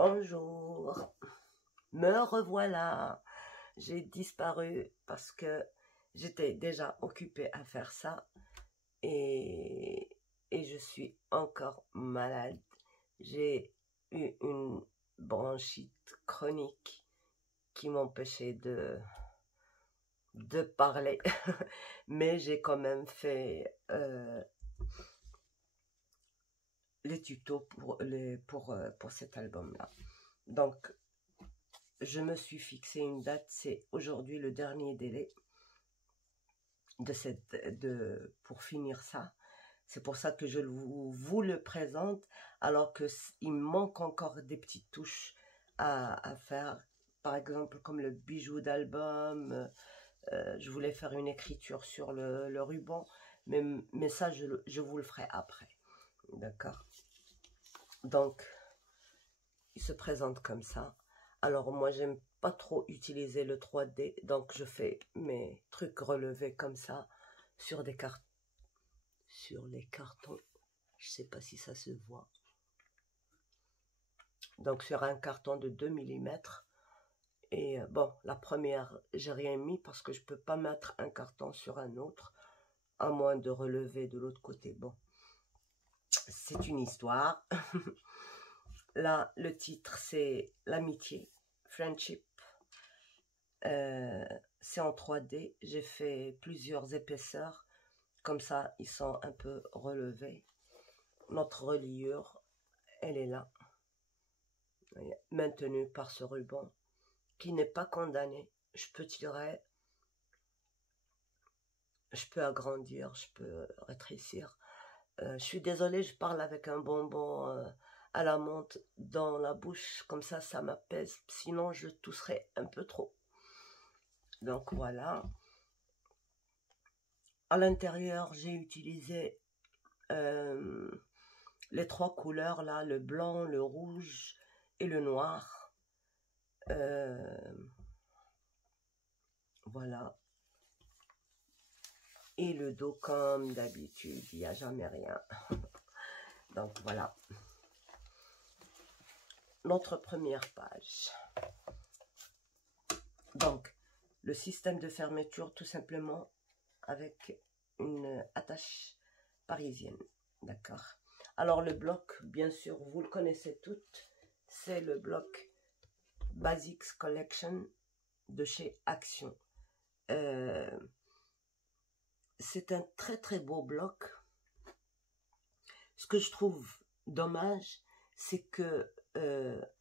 Bonjour, me revoilà. J'ai disparu parce que j'étais déjà occupée à faire ça et, je suis encore malade. J'ai eu une bronchite chronique qui m'empêchait de parler, mais j'ai quand même fait les tutos pour cet album-là. Donc, je me suis fixé une date, c'est aujourd'hui le dernier délai pour finir ça. C'est pour ça que je vous le présente, alors qu'il me manque encore des petites touches à faire. Par exemple, comme le bijou d'album, je voulais faire une écriture sur le ruban, mais ça, je vous le ferai après. D'accord? Donc, il se présente comme ça. Alors moi, j'aime pas trop utiliser le 3D, donc je fais mes trucs relevés comme ça sur les cartons. Je sais pas si ça se voit. Donc sur un carton de 2 mm. Et bon, la première, j'ai rien mis parce que je peux pas mettre un carton sur un autre, à moins de relever de l'autre côté. Bon, c'est une histoire. Là, le titre, c'est l'amitié, friendship. C'est en 3D. J'ai fait plusieurs épaisseurs. Comme ça, ils sont un peu relevés. Notre reliure, elle est là. Maintenue par ce ruban qui n'est pas condamné. Je peux tirer. Je peux agrandir. Je peux rétrécir. Je suis désolée, je parle avec un bonbon à la menthe dans la bouche, comme ça m'apaise, sinon je tousserais un peu trop. Donc voilà. À l'intérieur, j'ai utilisé les 3 couleurs là, le blanc, le rouge et le noir. Voilà. Et le dos, comme d'habitude, il n'y a jamais rien. Donc voilà. Notre première page. Donc, le système de fermeture, tout simplement, avec une attache parisienne. D'accord. Alors, le bloc, bien sûr, vous le connaissez toutes. C'est le bloc Basics Collection de chez Action. C'est un très très beau bloc. Ce que je trouve dommage, c'est que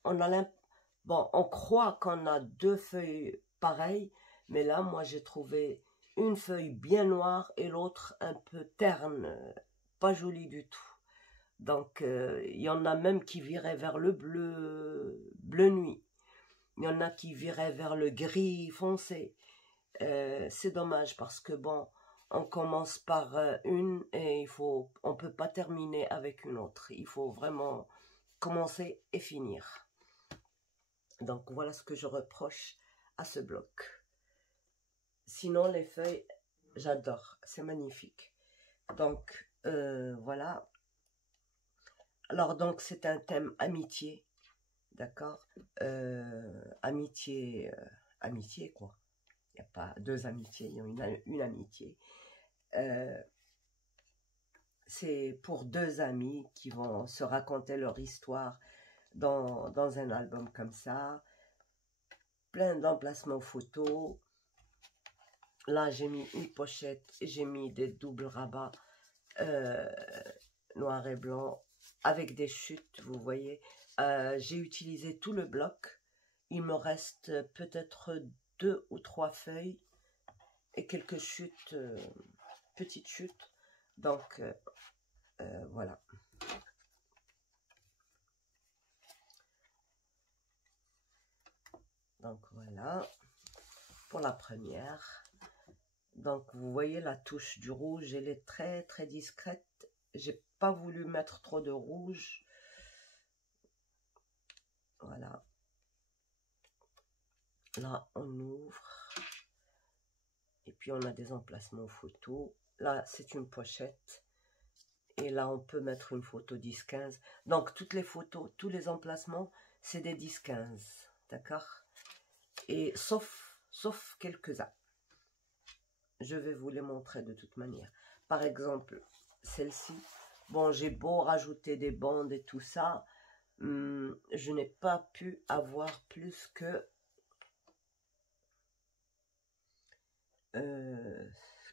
on croit qu'on a 2 feuilles pareilles, mais là, moi, j'ai trouvé une feuille bien noire et l'autre un peu terne, pas jolie du tout. Donc, il y en a même qui viraient vers le bleu nuit. Il y en a qui viraient vers le gris foncé. C'est dommage parce que, bon, on commence par une et on peut pas terminer avec une autre. Il faut vraiment commencer et finir. Donc, voilà ce que je reproche à ce bloc. Sinon, les feuilles, j'adore. C'est magnifique. Donc, voilà. Alors, donc, c'est un thème amitié. D'accord? Amitié, quoi. Il n'y a pas 2 amitiés, il y a une amitié. C'est pour 2 amis qui vont se raconter leur histoire dans un album comme ça. Plein d'emplacements photos. Là, j'ai mis une pochette, j'ai mis des doubles rabats noir et blanc avec des chutes, vous voyez. J'ai utilisé tout le bloc. Il me reste peut-être 2 ou 3 feuilles et quelques chutes, petites chutes. Donc, voilà. Donc, voilà pour la première. Donc, vous voyez la touche du rouge, elle est très, très discrète. J'ai pas voulu mettre trop de rouge. Voilà. Là, on ouvre. Et puis, on a des emplacements photos. Là, c'est une pochette. Et là, on peut mettre une photo 10-15. Donc, toutes les photos, tous les emplacements, c'est des 10-15, d'accord? Et sauf quelques-uns. Je vais vous les montrer de toute manière. Par exemple, celle-ci. Bon, j'ai beau rajouter des bandes et tout ça, je n'ai pas pu avoir plus que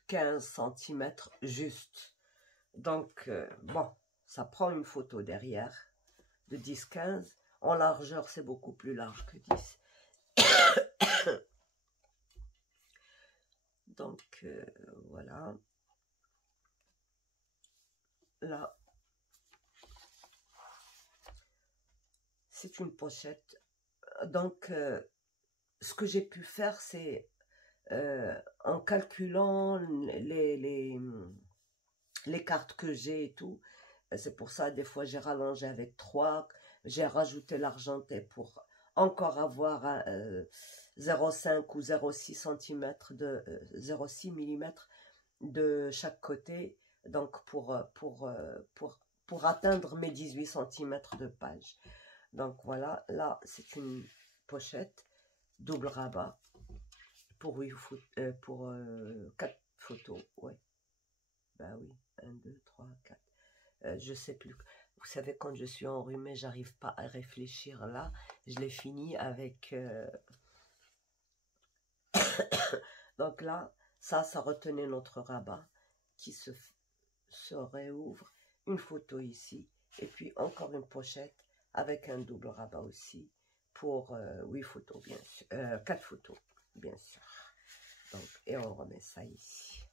15 cm juste. Donc, bon, ça prend une photo derrière de 10-15. En largeur, c'est beaucoup plus large que 10. Donc, voilà. Là, c'est une pochette. Donc, ce que j'ai pu faire, c'est en calculant les cartes que j'ai et tout. C'est pour ça, des fois, j'ai rallongé avec 3. J'ai rajouté l'argenté pour encore avoir 0,5 ou 0,6 cm de 0,6 mm de chaque côté. Donc, pour atteindre mes 18 cm de page. Donc, voilà. Là, c'est une pochette double rabat pour 4 photos. Ouais. Ben oui. 1, 2, 3, 4. Je sais plus. Vous savez, quand je suis enrhumée, j'arrive pas à réfléchir là. Je l'ai fini avec... Donc là, ça retenait notre rabat qui se réouvre. Une photo ici. Et puis encore une pochette avec un double rabat aussi pour 8 photos, bien sûr. 4 photos, bien sûr. Donc, et on remet ça ici.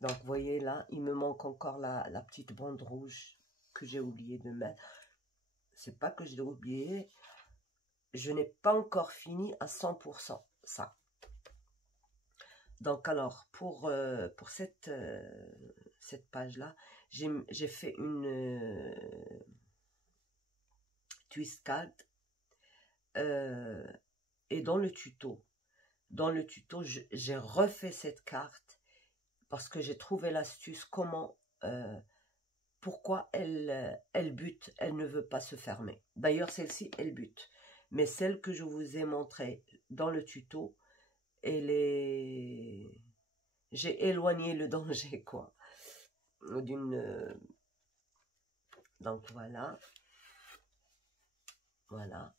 Donc, vous voyez là, il me manque encore la petite bande rouge que j'ai oublié de mettre. C'est pas que je l'ai oublié, je n'ai pas encore fini à 100% ça. Donc, alors, pour cette page-là, j'ai fait une twist card. Et dans le tuto, j'ai refait cette carte parce que j'ai trouvé l'astuce comment, pourquoi elle bute, elle ne veut pas se fermer. D'ailleurs, celle-ci, elle bute. Mais celle que je vous ai montrée dans le tuto, j'ai éloigné le danger, quoi. Donc, voilà. Voilà.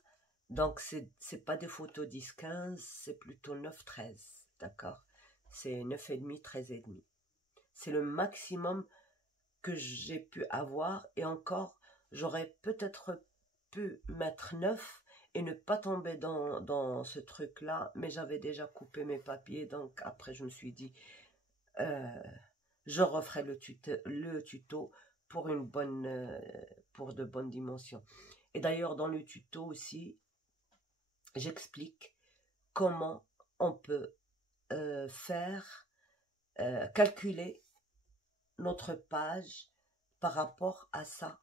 Donc, c'est pas des photos 10-15, c'est plutôt 9-13, d'accord? C'est 9,5, 13,5. C'est le maximum que j'ai pu avoir, et encore, j'aurais peut-être pu mettre 9 et ne pas tomber dans ce truc-là, mais j'avais déjà coupé mes papiers, donc après je me suis dit, je referai le tuto pour pour de bonnes dimensions. Et d'ailleurs, dans le tuto aussi, j'explique comment on peut calculer notre page par rapport à ça.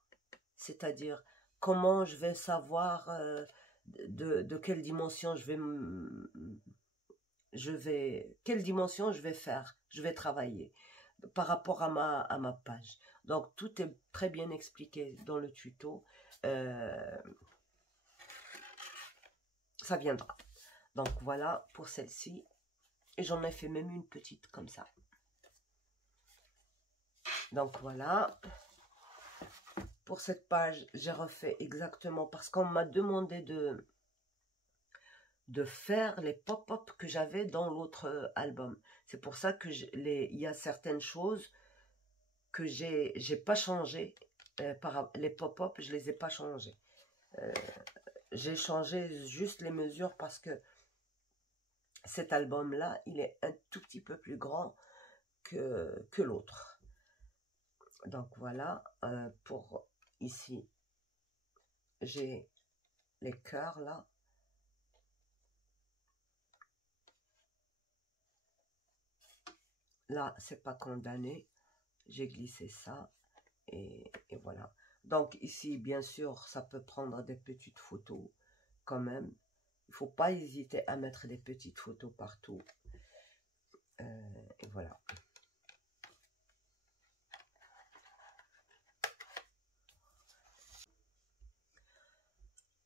C'est-à-dire, comment je vais savoir de quelle dimension quelle dimension je vais faire, je vais travailler par rapport à ma page. Donc, tout est très bien expliqué dans le tuto. Ça viendra. Donc, voilà pour celle-ci. Et j'en ai fait même une petite comme ça. Donc, voilà. Pour cette page, j'ai refait exactement parce qu'on m'a demandé de faire les pop-up que j'avais dans l'autre album. C'est pour ça que il y a certaines choses que j'ai pas changé. Les pop-up, je les ai pas changés. J'ai changé juste les mesures parce que cet album-là, il est un tout petit peu plus grand que l'autre. Donc voilà, pour ici, j'ai les cœurs là. Là, c'est pas condamné. J'ai glissé ça et voilà. Donc ici, bien sûr, ça peut prendre des petites photos quand même. Il faut pas hésiter à mettre des petites photos partout. Et voilà.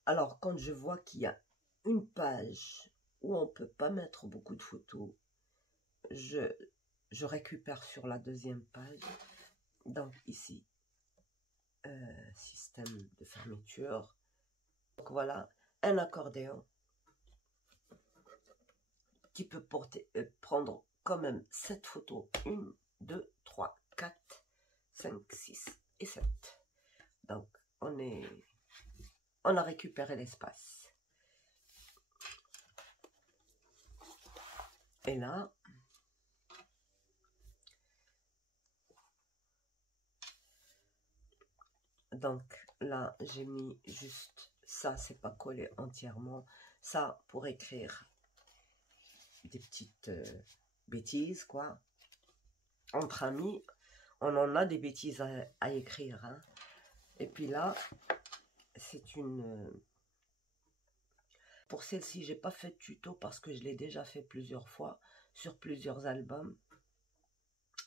Alors, quand je vois qu'il y a une page où on ne peut pas mettre beaucoup de photos, je récupère sur la deuxième page. Donc ici, système de fermeture. Donc voilà, un accordéon qui peut prendre quand même 7 photos. 1, 2, 3, 4, 5, 6 et 7. Donc on a récupéré l'espace. Et là, donc là, j'ai mis juste ça, c'est pas collé entièrement. Ça pour écrire des petites bêtises, quoi. Entre amis, on en a des bêtises à écrire. Hein. Et puis là, c'est une... Pour celle-ci, j'ai pas fait de tuto parce que je l'ai déjà fait plusieurs fois sur plusieurs albums.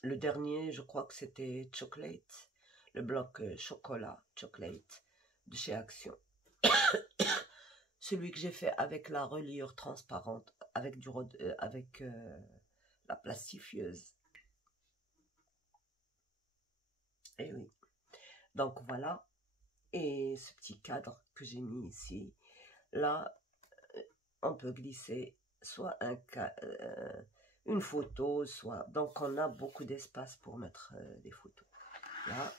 Le dernier, je crois que c'était Chocolate, le bloc chocolat, chocolate de chez Action. Celui que j'ai fait avec la reliure transparente, avec la plastifieuse. Et oui. Donc voilà. Et ce petit cadre que j'ai mis ici, là, on peut glisser soit une photo, soit... Donc on a beaucoup d'espace pour mettre des photos. Là.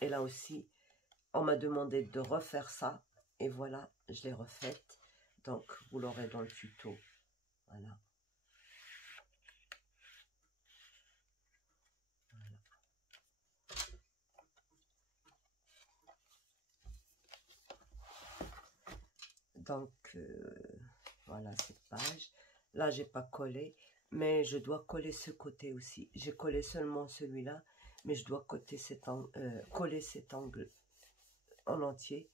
Et là aussi, on m'a demandé de refaire ça. Et voilà, je l'ai refaite. Donc, vous l'aurez dans le tuto. Voilà. Donc, voilà cette page. Là, j'ai pas collé, mais je dois coller ce côté aussi. J'ai collé seulement celui-là, mais je dois coller cet angle en entier.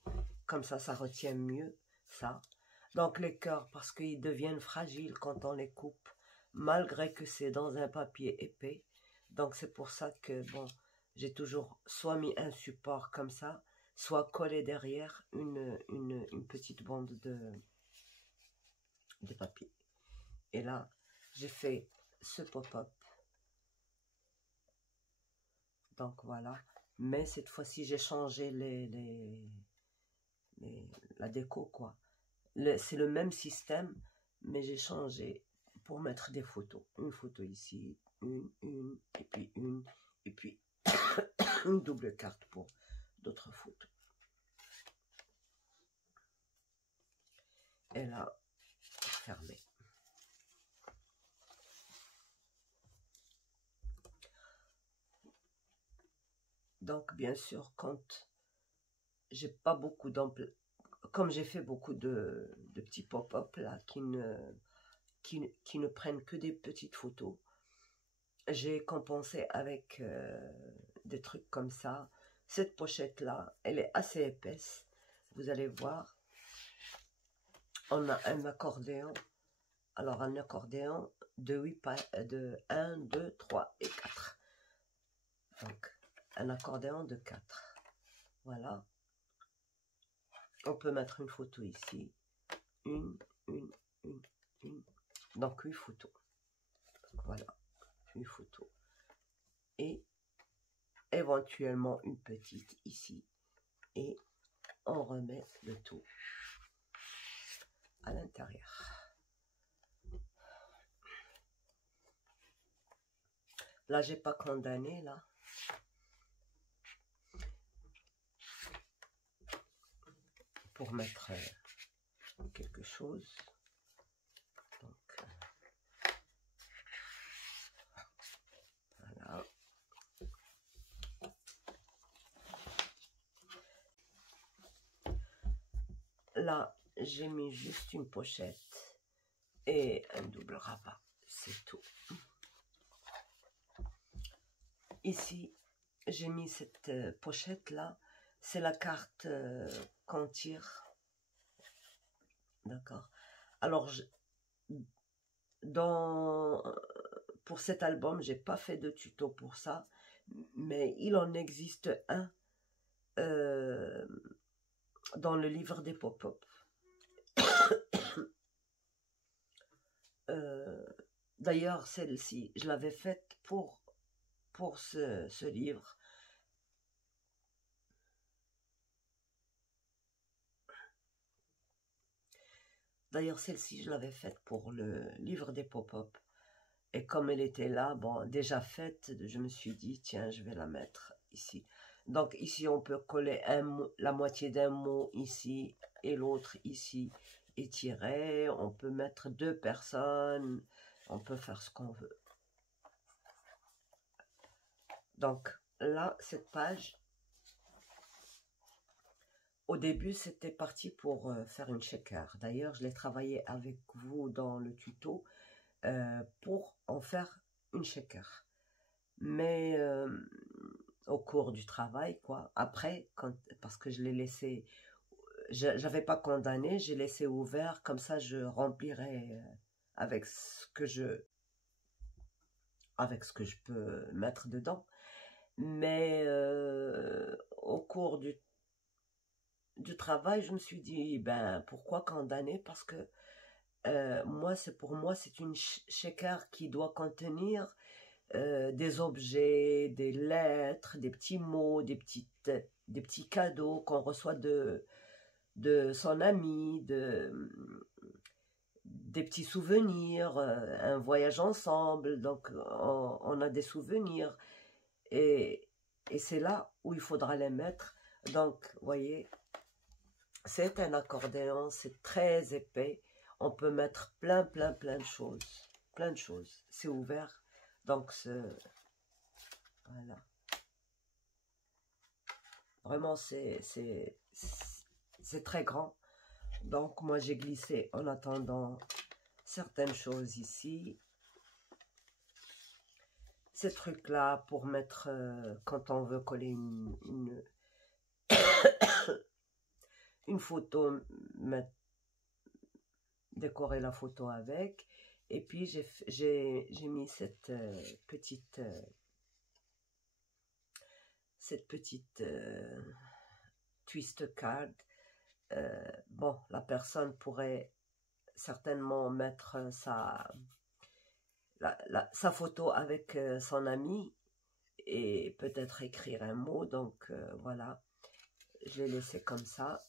Comme ça retient mieux ça. Donc, les cœurs, parce qu'ils deviennent fragiles quand on les coupe, malgré que c'est dans un papier épais. Donc, c'est pour ça que, bon, j'ai toujours soit mis un support comme ça, soit collé derrière une petite bande de papier. Et là, j'ai fait ce pop-up. Donc voilà. Mais cette fois-ci, j'ai changé la déco, quoi. C'est le même système, mais j'ai changé pour mettre des photos. Une photo ici, et puis et puis une double carte pour d'autres photos. Et là, fermé. Donc, bien sûr, quand j'ai pas beaucoup d'ampleur, comme j'ai fait beaucoup de petits pop-up là qui ne prennent que des petites photos, j'ai compensé avec des trucs comme ça. Cette pochette là, elle est assez épaisse. Vous allez voir. On a un accordéon. Alors un accordéon de 1, 2, 3 et 4. Donc un accordéon de 4. Voilà. On peut mettre une photo ici. Une. Donc 8 photos. Donc, voilà. 8 photos. Et éventuellement une petite ici. Et on remet le tout à l'intérieur. Là, j'ai pas condamné, là. Pour mettre quelque chose. Donc, voilà. Là, j'ai mis juste une pochette et un double rabat. C'est tout. Ici, j'ai mis cette pochette-là. C'est la carte qu'on tire. D'accord. Alors, pour cet album, j'ai pas fait de tuto pour ça. Mais il en existe un dans le livre des pop-up. D'ailleurs, celle-ci, je l'avais faite pour ce livre. D'ailleurs, celle-ci, je l'avais faite pour le livre des pop-up. Et comme elle était là, bon, déjà faite, je me suis dit, tiens, je vais la mettre ici. Donc ici, on peut coller la moitié d'un mot ici et l'autre ici étiré. On peut mettre 2 personnes. On peut faire ce qu'on veut. Donc là, cette page, au début, c'était parti pour faire une shaker. D'ailleurs, je l'ai travaillé avec vous dans le tuto pour en faire une shaker. Mais au cours du travail, quoi. Après, parce que je l'ai laissé, j'avais pas condamné, j'ai laissé ouvert, comme ça je remplirai avec ce que je peux mettre dedans. Mais au cours du travail, je me suis dit, ben pourquoi condamner? Parce que pour moi, c'est une shaker qui doit contenir des objets, des lettres, des petits mots, des petits cadeaux qu'on reçoit de son ami, des petits souvenirs, un voyage ensemble, donc on a des souvenirs. Et c'est là où il faudra les mettre. Donc, vous voyez, c'est un accordéon, c'est très épais. On peut mettre plein de choses. Plein de choses. C'est ouvert. Donc, voilà. Vraiment, c'est très grand. Donc, moi, j'ai glissé en attendant certaines choses ici. Ces trucs-là pour mettre, quand on veut coller une photo, décorer la photo avec. Et puis, j'ai mis cette petite twist card. Bon, la personne pourrait certainement mettre sa photo avec son ami et peut-être écrire un mot. Donc voilà, je l'ai laissé comme ça.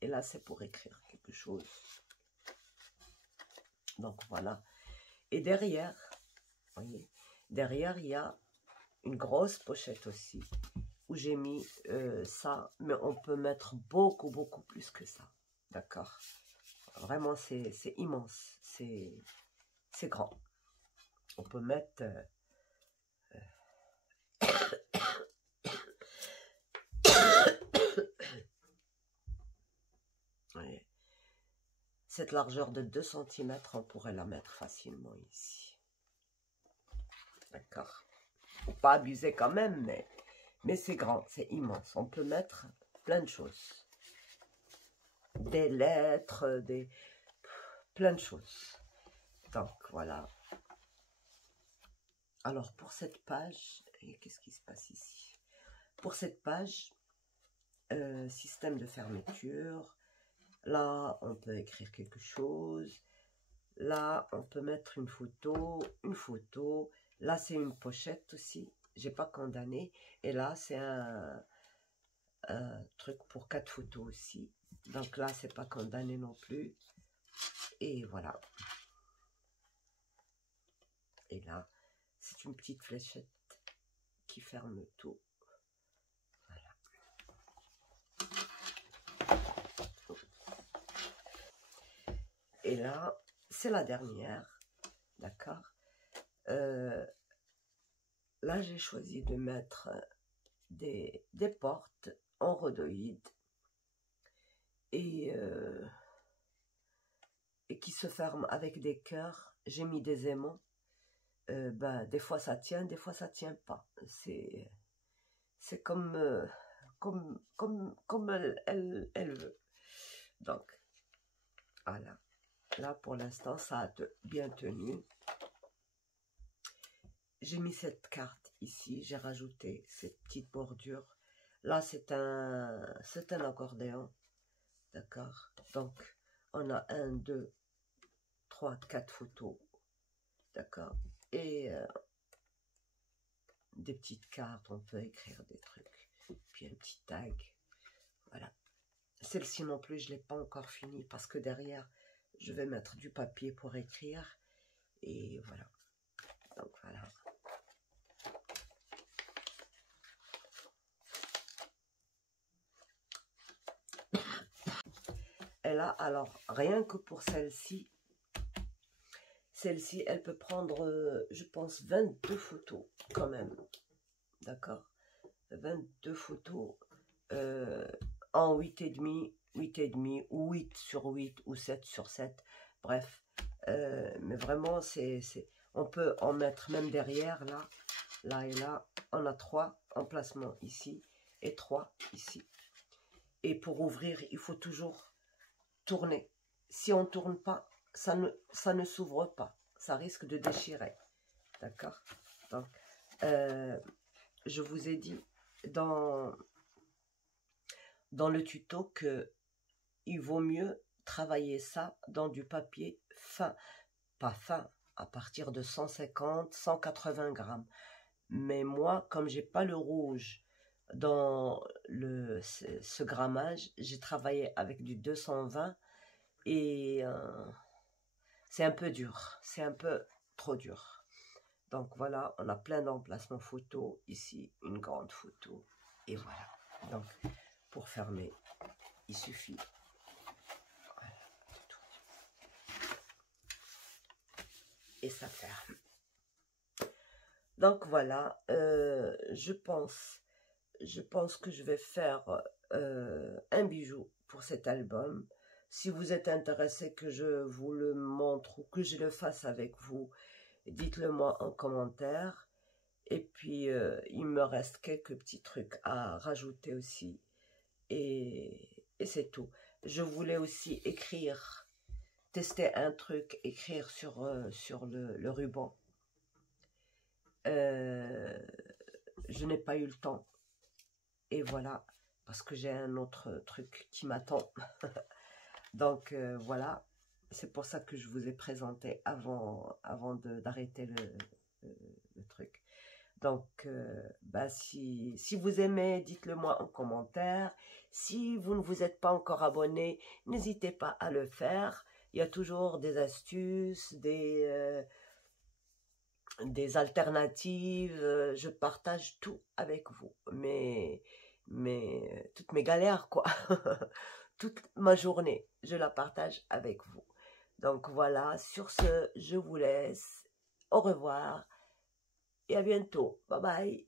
Et là, c'est pour écrire quelque chose. Donc voilà. Et derrière, voyez, derrière, il y a une grosse pochette aussi, où j'ai mis ça, mais on peut mettre beaucoup plus que ça. D'accord? Vraiment, c'est immense, c'est grand. On peut mettre... ouais. Cette largeur de 2 cm, on pourrait la mettre facilement ici. D'accord? Faut pas abuser quand même, mais c'est grand, c'est immense. On peut mettre plein de choses. Des lettres, plein de choses. Donc, voilà. Alors, pour cette page, qu'est-ce qui se passe ici? Pour cette page, système de fermeture. Là, on peut écrire quelque chose. Là, on peut mettre une photo, Là, c'est une pochette aussi. J'ai pas condamné. Et là, c'est un truc pour 4 photos aussi. Donc là, c'est pas condamné non plus. Et voilà. Et là, c'est une petite fléchette qui ferme tout. Voilà. Et là, c'est la dernière. D'accord? Là, j'ai choisi de mettre des portes en rhodoïde et qui se ferment avec des cœurs. J'ai mis des aimants. Des fois ça tient, des fois ça tient pas. C'est comme elle veut. Donc voilà. Là pour l'instant ça a bien tenu. J'ai mis cette carte ici, j'ai rajouté cette petite bordure. Là, c'est un accordéon. D'accord? Donc, on a 1, 2, 3, 4 photos. D'accord? Et des petites cartes, on peut écrire des trucs. Puis un petit tag. Voilà. Celle-ci non plus, je ne l'ai pas encore finie parce que derrière, je vais mettre du papier pour écrire. Et voilà. Donc voilà. Et là, alors, rien que pour celle-ci, elle peut prendre, je pense, 22 photos quand même. D'accord? 22 photos en 8,5, 8,5 ou 8 sur 8 ou 7 sur 7. Bref, mais vraiment, on peut en mettre même derrière, là et là. On a 3 emplacements ici et 3 ici. Et pour ouvrir, il faut toujours tourner. Si on ne tourne pas, ça ne s'ouvre pas. Ça risque de déchirer. D'accord? Donc, je vous ai dit dans le tuto que il vaut mieux travailler ça dans du papier fin. Pas fin, à partir de 150, 180 grammes. Mais moi, comme j'ai pas le rouge dans ce grammage, j'ai travaillé avec du 220 et c'est un peu dur, c'est un peu trop dur. Donc voilà, on a plein d'emplacements photo, ici une grande photo, et voilà. Donc pour fermer, il suffit, voilà, et ça ferme. Donc voilà, je pense que je vais faire un bijou pour cet album. Si vous êtes intéressé que je vous le montre ou que je le fasse avec vous, dites-le moi en commentaire. Et puis, il me reste quelques petits trucs à rajouter aussi. Et c'est tout. Je voulais aussi tester un truc, écrire sur le ruban. Je n'ai pas eu le temps. Et voilà, parce que j'ai un autre truc qui m'attend. Donc voilà, c'est pour ça que je vous ai présenté avant d'arrêter le truc. Donc, si vous aimez, dites-le moi en commentaire. Si vous ne vous êtes pas encore abonné, n'hésitez pas à le faire. Il y a toujours des astuces, des alternatives. Je partage tout avec vous. Mais toutes mes galères, quoi. Toute ma journée, je la partage avec vous. Donc voilà, sur ce, je vous laisse. Au revoir et à bientôt. Bye bye.